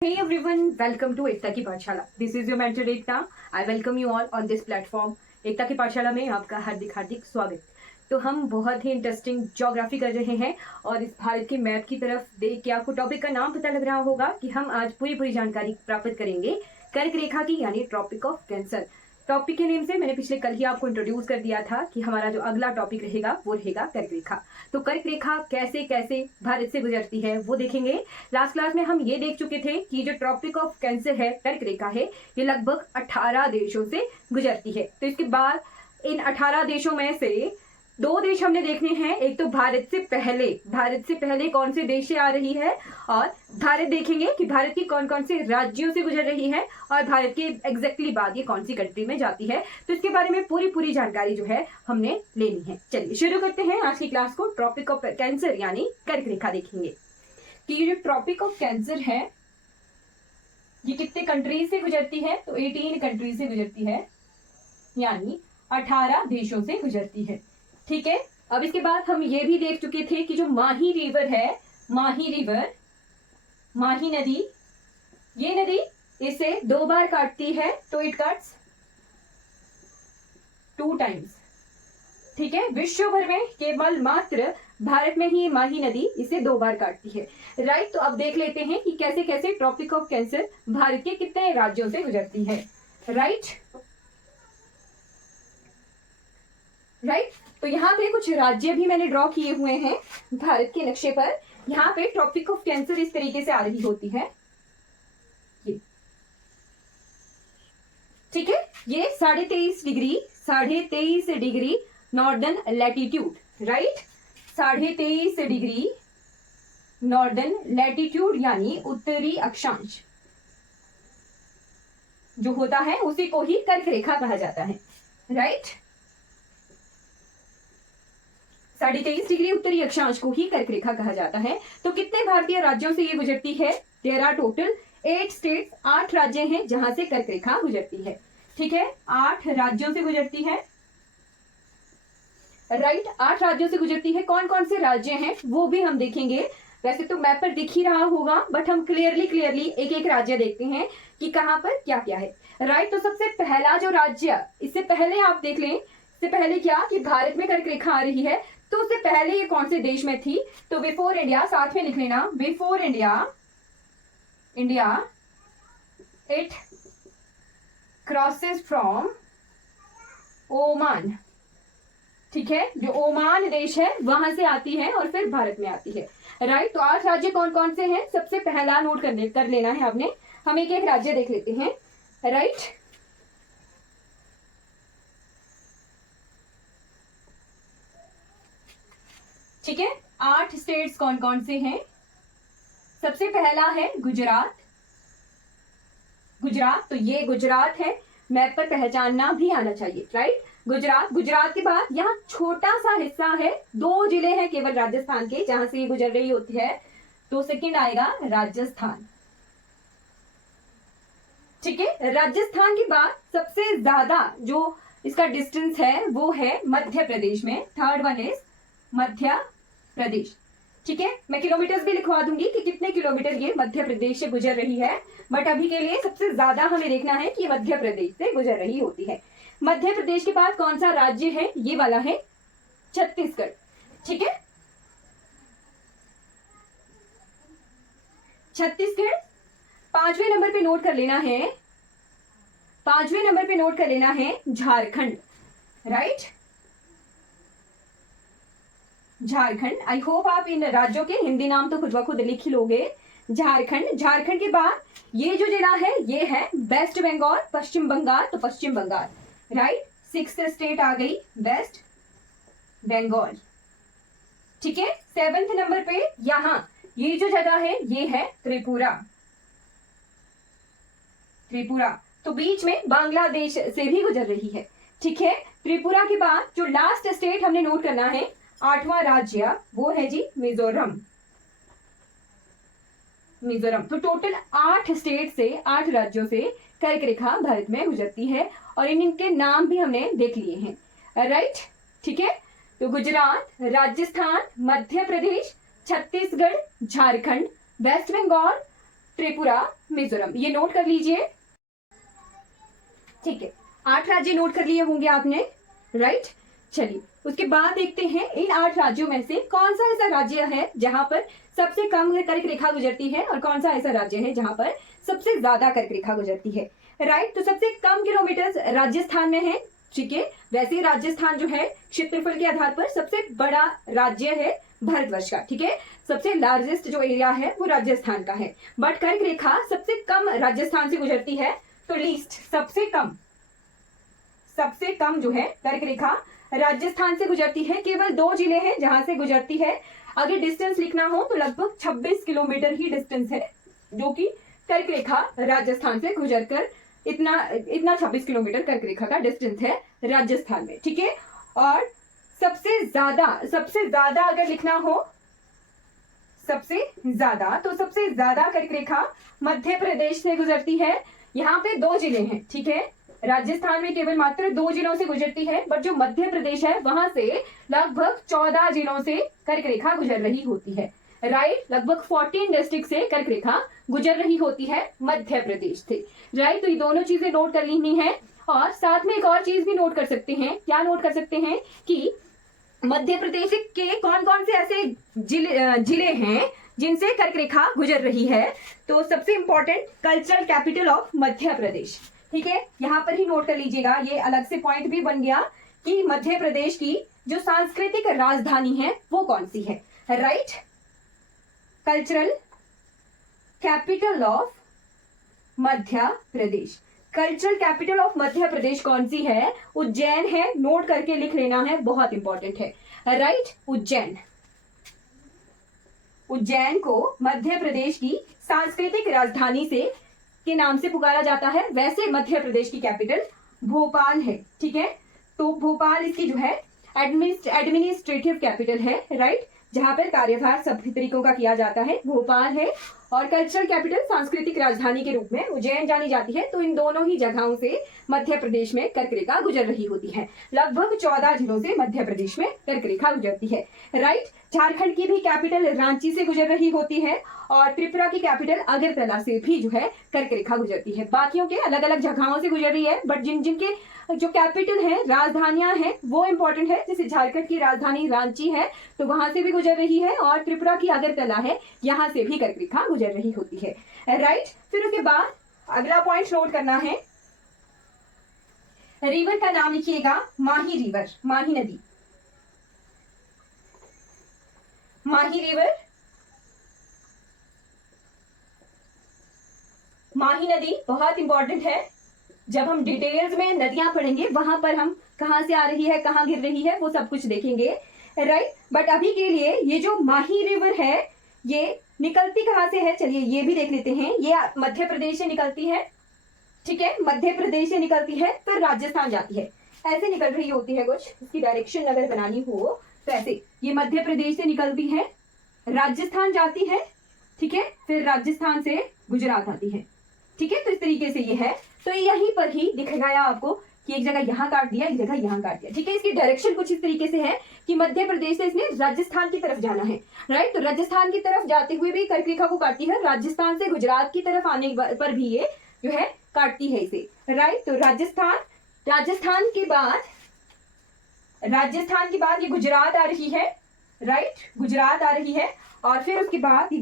Hey everyone, welcome to एकता की पाठशाला. This is your mentor Ekta. I welcome you all on this platform. एकता की पाठशाला में आपका हार्दिक हार्दिक स्वागत. तो हम बहुत ही इंटरेस्टिंग ज्योग्राफी कर रहे हैं और इस भारत के मैप की तरफ देख के आपको टॉपिक का नाम पता लग रहा होगा कि हम आज पूरी जानकारी प्राप्त करेंगे कर्क रेखा की, यानी ट्रॉपिक ऑफ कैंसर. टॉपिक के नेम से मैंने पिछले कल ही आपको इंट्रोड्यूस कर दिया था कि हमारा जो अगला टॉपिक रहेगा वो रहेगा कर्क रेखा. तो कर्क रेखा कैसे कैसे भारत से गुजरती है वो देखेंगे. लास्ट क्लास में हम ये देख चुके थे कि जो ट्रॉपिक ऑफ कैंसर है, कर्क रेखा है, ये लगभग 18 देशों से गुजरती है. तो इसके बाद इन 18 देशों में से 2 देश हमने देखने हैं. एक तो भारत से पहले कौन से देश से आ रही है, और भारत देखेंगे कि भारत की कौन कौन से राज्यों से गुजर रही है और भारत के एग्जैक्टली बाद ये कौन सी कंट्री में जाती है. तो इसके बारे में पूरी जानकारी जो है हमने लेनी है. चलिए शुरू करते हैं आज की क्लास को. ट्रॉपिक ऑफ कैंसर यानी कर्क रेखा देखेंगे कि ये जो ट्रॉपिक ऑफ कैंसर है ये कितने कंट्रीज से गुजरती है. तो 18 कंट्रीज से गुजरती है, यानी 18 देशों से गुजरती है. ठीक है. अब इसके बाद हम ये भी देख चुके थे कि जो माही रिवर है, माही नदी, ये नदी इसे 2 बार काटती है. तो इट कट्स 2 टाइम्स. ठीक है. विश्व भर में केवल मात्र भारत में ही माही नदी इसे 2 बार काटती है. राइट. तो अब देख लेते हैं कि कैसे कैसे ट्रॉपिक ऑफ कैंसर भारत के कितने राज्यों से गुजरती है. राइट. तो यहाँ पे कुछ राज्य भी मैंने ड्रॉ किए हुए हैं भारत के नक्शे पर. यहाँ पे ट्रॉपिक ऑफ कैंसर इस तरीके से आ रही होती है. ठीक है. ये 23.5 degree northern latitude. Right. 23.5 degree northern latitude यानी उत्तरी अक्षांश जो होता है उसी को ही कर्क रेखा कहा जाता है. राइट. 23.5 डिग्री उत्तरी अक्षांश को ही कर्क रेखा कहा जाता है. तो कितने भारतीय राज्यों से ये गुजरती है? There are total 8 states. 8 राज्य हैं जहां से कर्क रेखा गुजरती है. ठीक है. 8 राज्यों से गुजरती है. राइट. 8 राज्यों से गुजरती है. कौन कौन से राज्य हैं वो भी हम देखेंगे. वैसे तो मैप पर दिख ही रहा होगा, बट हम क्लियरली एक एक राज्य देखते हैं कि कहां पर क्या क्या है. राइट. तो सबसे पहला जो राज्य, इससे पहले आप देख लें, इससे पहले क्या कि भारत में कर्क रेखा आ रही है, तो उससे पहले ये कौन से देश में थी? तो बिफोर इंडिया, साथ में लिख लेना, before India it crosses from Oman. ठीक है. जो ओमान देश है वहां से आती है और फिर भारत में आती है. राइट. तो 8 राज्य कौन कौन से हैं? सबसे पहला नोट कर लेना है आपने. हम एक एक राज्य देख लेते हैं. राइट. ठीक है. 8 स्टेट्स कौन कौन से हैं? सबसे पहला है गुजरात. तो ये गुजरात है. मैप पर पहचानना भी आना चाहिए. राइट. गुजरात के बाद यहाँ छोटा सा हिस्सा है, 2 जिले हैं केवल राजस्थान के जहां से ये गुजर रही होती है. तो सेकंड आएगा राजस्थान. ठीक है. राजस्थान के बाद सबसे ज्यादा जो इसका डिस्टेंस है वो है मध्य प्रदेश में. Third one is Madhya Pradesh. ठीक है. मैं किलोमीटर्स भी लिखवा दूंगी कि कितने किलोमीटर ये मध्य प्रदेश से गुजर रही है, बट अभी के लिए सबसे ज्यादा हमें देखना है कि मध्य प्रदेश से गुजर रही होती है. मध्य प्रदेश के बाद कौन सा राज्य है? ये वाला है छत्तीसगढ़. ठीक है. छत्तीसगढ़. 5वें नंबर पे नोट कर लेना है Jharkhand. Right. Jharkhand. I hope आप इन राज्यों के हिंदी नाम तो खुद ब खुद लिख ही लोगे. झारखंड के बाद ये जो जिला है ये है वेस्ट बंगाल, पश्चिम बंगाल. तो पश्चिम बंगाल. राइट. 6th स्टेट आ गई वेस्ट बंगाल. ठीक है. 7th नंबर पे यहां ये जो जगह है ये है त्रिपुरा. तो बीच में बांग्लादेश से भी गुजर रही है. ठीक है. त्रिपुरा के बाद जो लास्ट स्टेट हमने नोट करना है, 8वां राज्य, वो है जी मिजोरम. तो टोटल 8 स्टेट से, 8 राज्यों से कर्क रेखा भारत में गुजरती है और इनके नाम भी हमने देख लिए हैं. राइट. ठीक है. तो गुजरात, राजस्थान, मध्य प्रदेश, छत्तीसगढ़, झारखंड, वेस्ट बंगाल, त्रिपुरा, मिजोरम, ये नोट कर लीजिए। ठीक है, 8 राज्य नोट कर लिए होंगे आपने, राइट। चलिए उसके बाद देखते हैं इन 8 राज्यों में से कौन सा ऐसा राज्य है जहां पर सबसे कम कर्क रेखा गुजरती है और कौन सा ऐसा राज्य है जहां पर सबसे ज्यादा कर्क रेखा गुजरती है, राइट। तो सबसे कम किलोमीटर राजस्थान में है, ठीक है। वैसे राजस्थान जो है क्षेत्रफल के आधार पर सबसे बड़ा राज्य है भारतवर्ष का, ठीक है। सबसे लार्जेस्ट जो एरिया है वो राजस्थान का है, बट कर्क रेखा सबसे कम राजस्थान से गुजरती है। तो लीस्ट सबसे कम जो है कर्क रेखा राजस्थान से गुजरती है। केवल 2 जिले हैं जहां से गुजरती है। अगर डिस्टेंस लिखना हो तो लगभग 26 किलोमीटर ही डिस्टेंस है जो कि कर्क रेखा राजस्थान से गुजरकर इतना 26 किलोमीटर कर्क रेखा का डिस्टेंस है राजस्थान में, ठीक है। और सबसे ज्यादा अगर लिखना हो सबसे ज्यादा कर्क रेखा मध्य प्रदेश से गुजरती है। यहाँ पे 2 जिले हैं, ठीक है। राजस्थान में केवल मात्र 2 जिलों से गुजरती है, बट जो मध्य प्रदेश है वहां से लगभग 14 जिलों से कर्क रेखा गुजर रही होती है, राइट। लगभग 14 डिस्ट्रिक्ट से कर्क रेखा गुजर रही होती है मध्य प्रदेश से, राइट। तो ये दोनों चीजें नोट कर लेनी है। और साथ में एक और चीज भी नोट कर सकते हैं। क्या नोट कर सकते हैं कि मध्य प्रदेश के कौन कौन से ऐसे जिले हैं जिनसे कर्क रेखा गुजर रही है। तो सबसे important cultural capital of Madhya प्रदेश, ठीक है। यहां पर ही नोट कर लीजिएगा, ये अलग से पॉइंट भी बन गया कि मध्य प्रदेश की जो सांस्कृतिक राजधानी है वो कौन सी है, right. Cultural capital of Madhya Pradesh, cultural capital of Madhya Pradesh कौन सी है? उज्जैन है, नोट करके लिख लेना है, बहुत इंपॉर्टेंट है, राइट। उज्जैन को मध्य प्रदेश की सांस्कृतिक राजधानी से के नाम से पुकारा जाता है। वैसे मध्य प्रदेश की कैपिटल भोपाल है, ठीक है। तो भोपाल इसकी जो है एडमिनिस्ट्रेटिव कैपिटल है, राइट, जहां पर कार्यभार सभी तरीकों का किया जाता है, भोपाल है। और कल्चरल कैपिटल सांस्कृतिक राजधानी के रूप में उज्जैन जानी जाती है। तो इन दोनों ही जगहों से मध्य प्रदेश में कर्क रेखा गुजर रही होती है। लगभग 14 जिलों से मध्य प्रदेश में कर्क रेखा गुजरती है, राइट। झारखंड की भी कैपिटल रांची से गुजर रही होती है और त्रिपुरा की कैपिटल अगरतला से भी जो है कर्क रेखा गुजरती है। बाकियों के अलग अलग जगहों से गुजर रही है, बट जिनके जो कैपिटल है, राजधानियां हैं, वो इंपॉर्टेंट है। जैसे झारखंड की राजधानी रांची है तो वहां से भी गुजर रही है, और त्रिपुरा की अगरतला है, यहाँ से भी कर्क रेखा गुजर रही होती है, राइट। फिर उसके बाद अगला पॉइंट नोट करना है, रिवर का नाम लिखिएगा, माही रिवर, माही नदी, माही रिवर, माही नदी बहुत इंपॉर्टेंट है। जब हम डिटेल्स में नदियां पढ़ेंगे वहां पर हम कहां से आ रही है, कहां गिर रही है, वो सब कुछ देखेंगे, राइट। बट अभी के लिए ये जो माही रिवर है ये निकलती कहां से है, चलिए ये भी देख लेते हैं। ये मध्य प्रदेश से निकलती है, ठीक है, मध्य प्रदेश से निकलती है, फिर राजस्थान जाती है, ऐसे निकल रही होती है कुछ। इसकी डायरेक्शन अगर बनानी हो तो ऐसे, ये मध्य प्रदेश से निकलती है, राजस्थान जाती है, ठीक है, फिर राजस्थान से गुजरात आती है, ठीक है। तो इस तरीके से ये है। तो यहीं पर ही दिख गया आपको कि एक जगह यहाँ काट दिया, एक जगह यहाँ काट दिया, ठीक है। इसकी डायरेक्शन कुछ इस तरीके से है कि मध्य प्रदेश से इसने राजस्थान की तरफ जाना है, राइट। तो राजस्थान की तरफ जाते हुए भी कर्क रेखा को काटती है, राजस्थान से गुजरात की तरफ आने पर भी ये जो है काटती है इसे, राइट। तो राजस्थान के बाद ये गुजरात आ रही है, राइट, गुजरात आ रही है। और फिर उसके बाद ये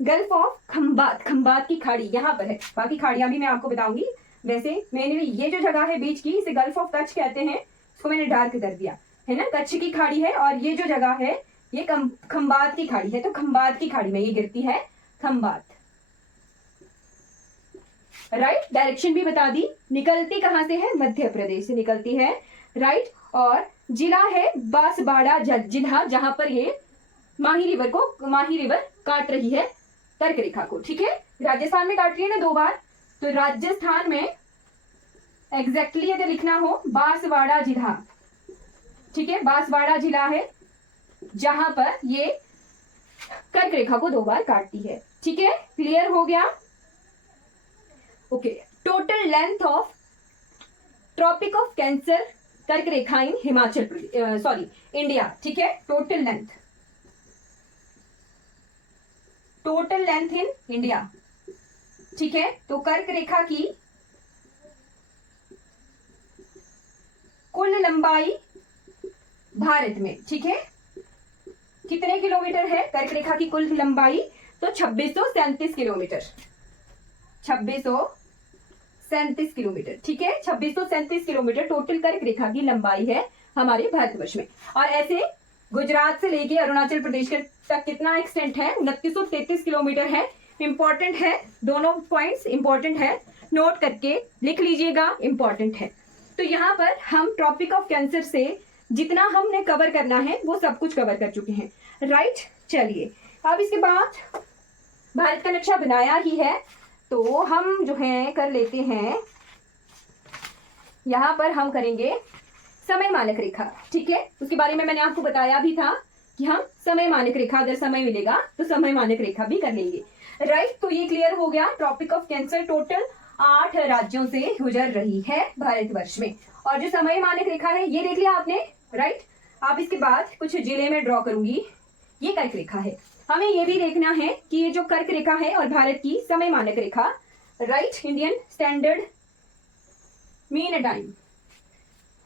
गल्फ ऑफ खंबात की खाड़ी यहाँ पर है। बाकी खाड़ियां भी मैं आपको बताऊंगी। वैसे मैंने ये जो जगह है बीच की, इसे गल्फ ऑफ कच्छ कहते हैं, इसको मैंने डार्क कर दिया है ना, कच्छ की खाड़ी है। और ये जो जगह है ये खंबात की खाड़ी है, तो खंबात की खाड़ी में ये गिरती है, खंबात, राइट। डायरेक्शन भी बता दी, निकलती कहां से है, मध्य प्रदेश से निकलती है, राइट। और जिला है बांसवाड़ा जिला, जहां पर ये माही रिवर काट रही है कर्क रेखा को, ठीक है। राजस्थान में काट रही है ना 2 बार, तो राजस्थान में एग्जैक्टली अगर लिखना हो, बांसवाड़ा जिला, ठीक है, बांसवाड़ा जिला है जहां पर ये कर्क रेखा को 2 बार काटती है, ठीक है। क्लियर हो गया, okay. Total length of tropic of cancer कर्क रेखा इन हिमाचल प्रदेश, इंडिया, ठीक है। टोटल लेंथ इन इंडिया ठीक है। तो कर्क रेखा की कुल लंबाई भारत में, ठीक है, कितने किलोमीटर है? कर्क रेखा की कुल लंबाई तो 2637 किलोमीटर, 2637 किलोमीटर, ठीक है। 2637 किलोमीटर टोटल कर्क रेखा की लंबाई है हमारे भारतवर्ष में। और ऐसे गुजरात से लेके अरुणाचल प्रदेश तक कितना एक्सटेंट है? 2933 किलोमीटर है। इंपॉर्टेंट है, दोनों पॉइंट्स इंपॉर्टेंट है, नोट करके लिख लीजिएगा, इंपॉर्टेंट है। तो यहाँ पर हम ट्रॉपिक ऑफ कैंसर से जितना हमने कवर करना है वो सब कुछ कवर कर चुके हैं, राइट। चलिए अब इसके बाद भारत का नक्शा बनाया ही है तो हम जो है कर लेते हैं, यहाँ पर हम करेंगे समय मानक रेखा, ठीक है। उसके बारे में मैंने आपको बताया भी था कि हम समय मानक रेखा, अगर समय मिलेगा तो समय मानक रेखा भी कर लेंगे, राइट। तो ये क्लियर हो गया। ट्रॉपिक ऑफ कैंसर टोटल 8 राज्यों से गुजर रही है भारतवर्ष में। और जो समय मानक रेखा है ये देख लिया आपने, राइट। अब इसके बाद कुछ जिले में ड्रॉ करूंगी, ये कर्क रेखा है। हमें ये भी देखना है कि ये जो कर्क रेखा है और भारत की समय मानक रेखा, right, Indian standard mean time,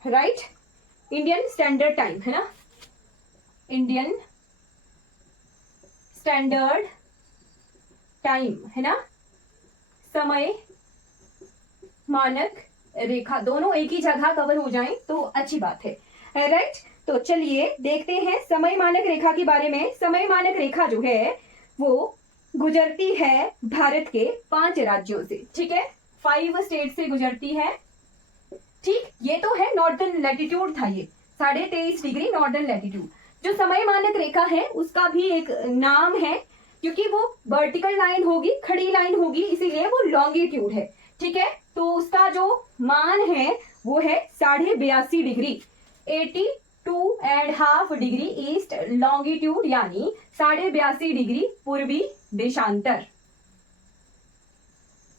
right, Indian standard time है ना, इंडियन स्टैंडर्ड टाइम है ना, समय मानक रेखा, दोनों एक ही जगह कवर हो जाएं तो अच्छी बात है, राइट। तो चलिए देखते हैं समय मानक रेखा के बारे में। समय मानक रेखा जो है वो गुजरती है भारत के 5 राज्यों से, ठीक है, 5 स्टेट से गुजरती है, ठीक। ये तो है नॉर्दर्न लैटिट्यूड था, ये 23.5 डिग्री नॉर्दर्न लैटिट्यूड। जो समय मानक रेखा है उसका भी एक नाम है, क्योंकि वो वर्टिकल लाइन होगी, खड़ी लाइन होगी, इसीलिए वो लॉन्गिट्यूड है, ठीक है। तो उसका जो मान है वो है 82.5 डिग्री, 82.5 डिग्री ईस्ट लॉन्गिट्यूड, यानी 82.5 डिग्री पूर्वी देशांतर,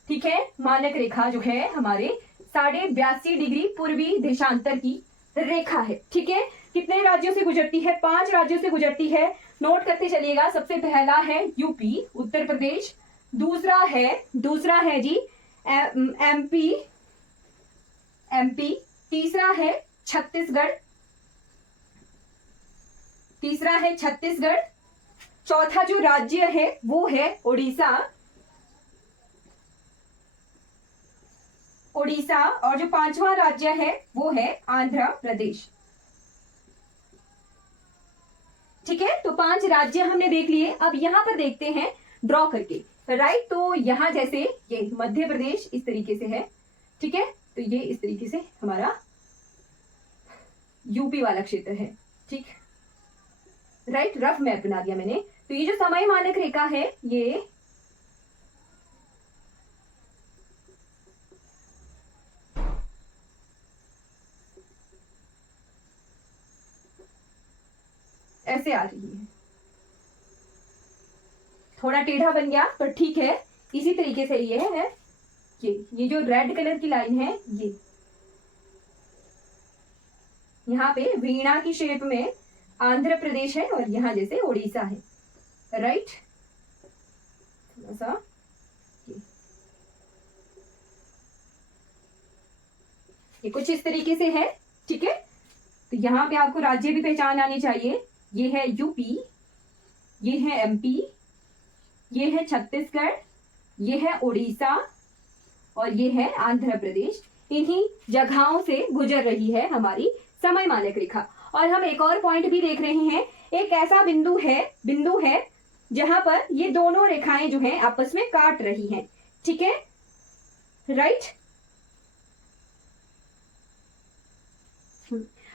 ठीक है। मानक रेखा जो है हमारे 82.5 डिग्री पूर्वी देशांतर की रेखा है, ठीक है। कितने राज्यों से गुजरती है? 5 राज्यों से गुजरती है, नोट करते चलिएगा। सबसे पहला है यूपी, उत्तर प्रदेश, दूसरा है जी एमपी, तीसरा है छत्तीसगढ़, चौथा जो राज्य है वो है उड़ीसा, और जो 5वां राज्य है वो है आंध्र प्रदेश, ठीक है। तो 5 राज्य हमने देख लिए। अब यहां पर देखते हैं ड्रॉ करके, राइट। तो यहां जैसे ये मध्य प्रदेश इस तरीके से है, ठीक है, तो ये इस तरीके से हमारा यूपी वाला क्षेत्र है, ठीक, राइट। रफ मैप बना दिया मैंने। तो ये जो समय मानक रेखा है ये ऐसे आ रही है, थोड़ा टेढ़ा बन गया पर ठीक है, इसी तरीके से ये है, ये जो रेड कलर की लाइन है ये यहाँ पे वीणा की शेप में आंध्र प्रदेश है और यहाँ जैसे उड़ीसा है, राइट। थोड़ा सा ये कुछ इस तरीके से है, ठीक है। तो यहाँ पे आपको राज्य भी पहचान आनी चाहिए। ये है यूपी, ये है एमपी, ये है छत्तीसगढ़, ये है उड़ीसा और ये है आंध्र प्रदेश। इन्हीं जगहों से गुजर रही है हमारी समय मानक रेखा। और हम एक और पॉइंट भी देख रहे हैं, एक ऐसा बिंदु है जहां पर ये दोनों रेखाएं जो हैं आपस में काट रही हैं, ठीक है, राइट।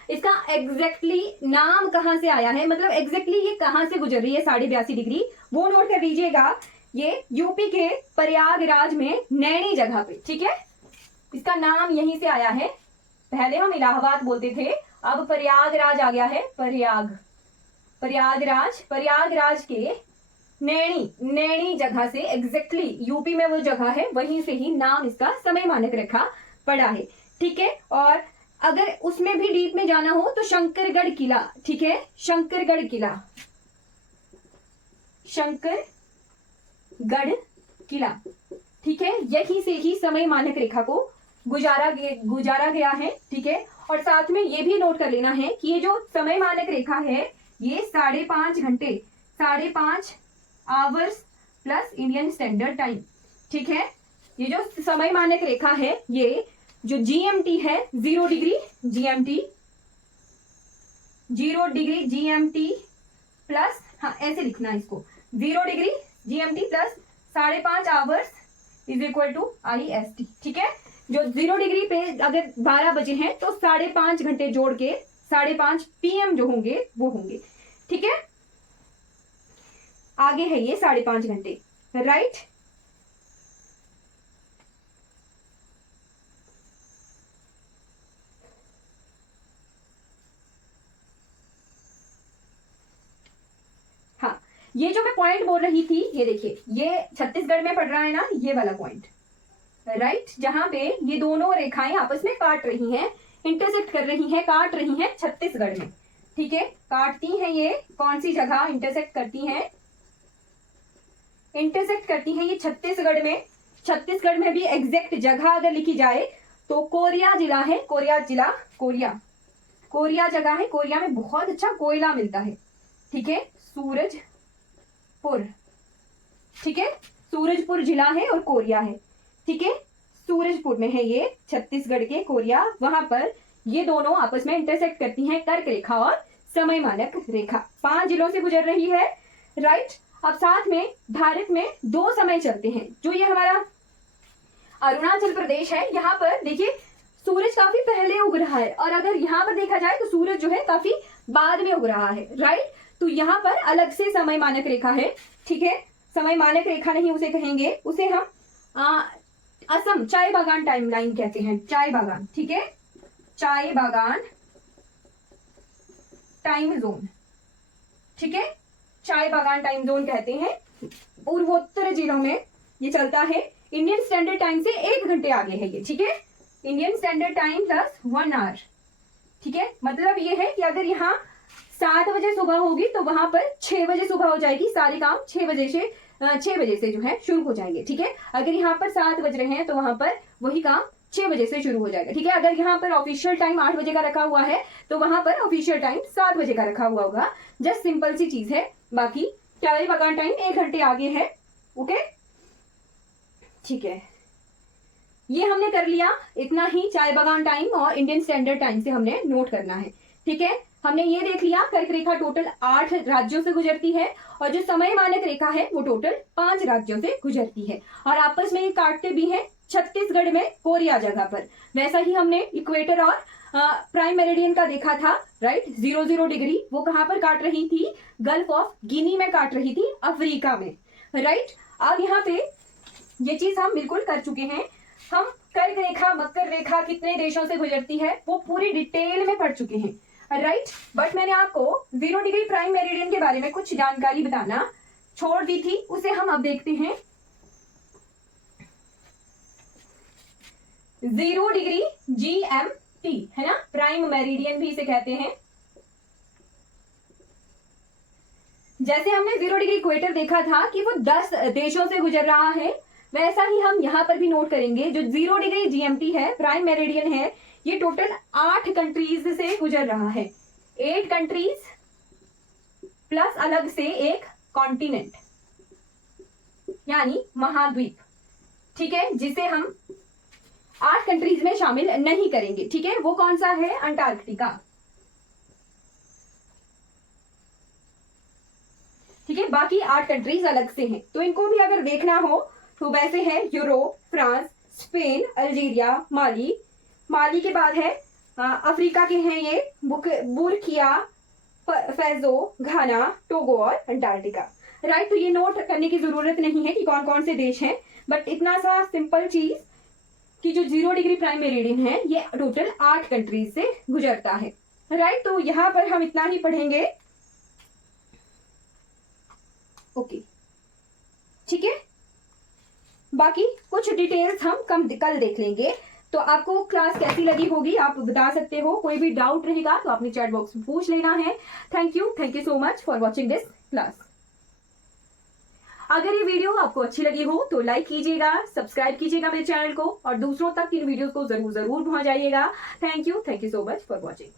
इसका एग्जैक्टली नाम कहां से आया है, मतलब एग्जैक्टली ये कहां से गुजर रही है 82.5 डिग्री, वो नोट कर लीजिएगा। ये यूपी के प्रयागराज में नैनी जगह पे, ठीक है, इसका नाम यहीं से आया है। पहले हम इलाहाबाद बोलते थे, अब प्रयागराज आ गया है, प्रयागराज के नैनी जगह से, एग्जैक्टली यूपी में वो जगह है, वहीं से ही नाम इसका समय मानक रेखा पड़ा है, ठीक है। और अगर उसमें भी डीप में जाना हो तो शंकरगढ़ किला, ठीक है, शंकरगढ़ किला, ठीक है, यही से ही समय मानक रेखा को गुजारा गया है। ठीक है, और साथ में ये भी नोट कर लेना है कि ये जो समय मानक रेखा है ये 5.5 घंटे, 5.5 hours plus Indian standard time. ठीक है, ये जो समय मानक रेखा है ये जो जीएमटी है 0 degree GMT, 0 degree GMT plus, हाँ ऐसे लिखना इसको, 0 degree GMT plus 5.5 hours is equal to IST। ठीक है, जो 0 डिग्री पे अगर 12 बजे हैं तो 5.5 घंटे जोड़ के 5.5 PM जो होंगे वो होंगे। ठीक है, आगे है ये 5.5 घंटे, राइट। हाँ, ये जो मैं पॉइंट बोल रही थी ये देखिए, ये छत्तीसगढ़ में पड़ रहा है ना ये वाला पॉइंट, राइट, जहां पे ये दोनों रेखाएं आपस में काट रही हैं, इंटरसेक्ट कर रही हैं, काट रही हैं छत्तीसगढ़ में। ठीक है, काटती हैं ये कौन सी जगह इंटरसेक्ट करती हैं, इंटरसेक्ट करती हैं ये छत्तीसगढ़ में। छत्तीसगढ़ में भी एग्जैक्ट जगह अगर लिखी जाए तो कोरिया जिला है, कोरिया जिला, कोरिया जगह है, कोरिया में बहुत अच्छा कोयला मिलता है। ठीक है, सूरजपुर, ठीक है, सूरजपुर जिला है और कोरिया है। ठीक है, सूरजपुर में है ये छत्तीसगढ़ के कोरिया, वहां पर ये दोनों आपस में इंटरसेक्ट करती हैं कर्क रेखा और समय मानक रेखा, 5 जिलों से गुजर रही है, राइट। अब साथ में भारत में 2 समय चलते हैं, जो ये हमारा अरुणाचल प्रदेश है, यहाँ पर देखिए सूरज काफी पहले उग रहा है, और अगर यहाँ पर देखा जाए तो सूरज जो है काफी बाद में उग रहा है, राइट। तो यहाँ पर अलग से समय मानक रेखा है। ठीक है, समय मानक रेखा नहीं उसे कहेंगे, उसे हम असम चाय बागान टाइमलाइन कहते हैं, चाय बागान। ठीक है, चाय बागान टाइम जोन। ठीक है, चाय बागान टाइम जोन कहते हैं। पूर्वोत्तर जिलों में ये चलता है, इंडियन स्टैंडर्ड टाइम से 1 घंटे आगे है ये। ठीक है, Indian standard time plus 1 hour. ठीक है, मतलब ये है कि अगर यहाँ 7 बजे सुबह होगी तो वहां पर 6 बजे सुबह हो जाएगी, सारे काम 6 बजे से जो है शुरू हो जाएंगे। ठीक है, अगर यहाँ पर 7 बज रहे हैं तो वहां पर वही काम 6 बजे से शुरू हो जाएगा। ठीक है, अगर यहाँ पर ऑफिशियल टाइम 8 बजे का रखा हुआ है तो वहां पर ऑफिशियल टाइम 7 बजे का रखा हुआ होगा। जस्ट सिंपल सी चीज है, बाकी चाय बागान टाइम 1 घंटे आगे है। ओके, ठीक है, ये हमने कर लिया, इतना ही चाय बागान टाइम और इंडियन स्टैंडर्ड टाइम से हमने नोट करना है। ठीक है, हमने ये देख लिया कर्क रेखा टोटल 8 राज्यों से गुजरती है, और जो समय मानक रेखा है वो टोटल 5 राज्यों से गुजरती है, और आपस में ये काटते भी हैं छत्तीसगढ़ में कोरिया जगह पर। वैसा ही हमने इक्वेटर और प्राइम मेरिडियन का देखा था, राइट, 0 डिग्री, वो कहां पर काट रही थी, गल्फ ऑफ गिनी में काट रही थी, अफ्रीका में, राइट। अब यहाँ पे ये चीज हम बिल्कुल कर चुके हैं, हम कर्क रेखा मकर रेखा कितने देशों से गुजरती है वो पूरी डिटेल में पढ़ चुके हैं, राइट। बट मैंने आपको 0 डिग्री प्राइम मेरिडियन के बारे में कुछ जानकारी बताना छोड़ दी थी, उसे हम अब देखते हैं। 0 डिग्री GMT है ना, प्राइम मेरिडियन भी इसे कहते हैं। जैसे हमने 0 डिग्री इक्वेटर देखा था कि वो 10 देशों से गुजर रहा है, वैसा ही हम यहां पर भी नोट करेंगे। जो 0 डिग्री GMT है, प्राइम मेरिडियन है, ये टोटल 8 कंट्रीज से गुजर रहा है, 8 कंट्रीज प्लस अलग से एक कॉन्टिनेंट यानी महाद्वीप। ठीक है, जिसे हम 8 कंट्रीज में शामिल नहीं करेंगे। ठीक है, वो कौन सा है, अंटार्कटिका। ठीक है, बाकी 8 कंट्रीज अलग से हैं, तो इनको भी अगर देखना हो तो वैसे है यूरोप, फ्रांस, स्पेन, अल्जीरिया, माली के बाद है अफ्रीका के हैं ये बुर्किना फैसो, घाना, टोगो और अंटार्कटिका, राइट। तो ये नोट करने की जरूरत नहीं है कि कौन कौन से देश हैं, बट इतना सा सिंपल चीज कि जो 0 डिग्री प्राइम मेरिडियन है ये टोटल 8 कंट्रीज से गुजरता है, राइट। तो यहां पर हम इतना ही पढ़ेंगे। ओके, ठीक है, बाकी कुछ डिटेल्स हम कल देख लेंगे। तो आपको क्लास कैसी लगी होगी आप बता सकते हो, कोई भी डाउट रहेगा तो आपने चैट बॉक्स में पूछ लेना है। Thank you so much for watching this class. अगर ये वीडियो आपको अच्छी लगी हो तो लाइक कीजिएगा, सब्सक्राइब कीजिएगा मेरे चैनल को और दूसरों तक इन वीडियो को जरूर जरूर पहुंचाइएगा। Thank you so much for watching.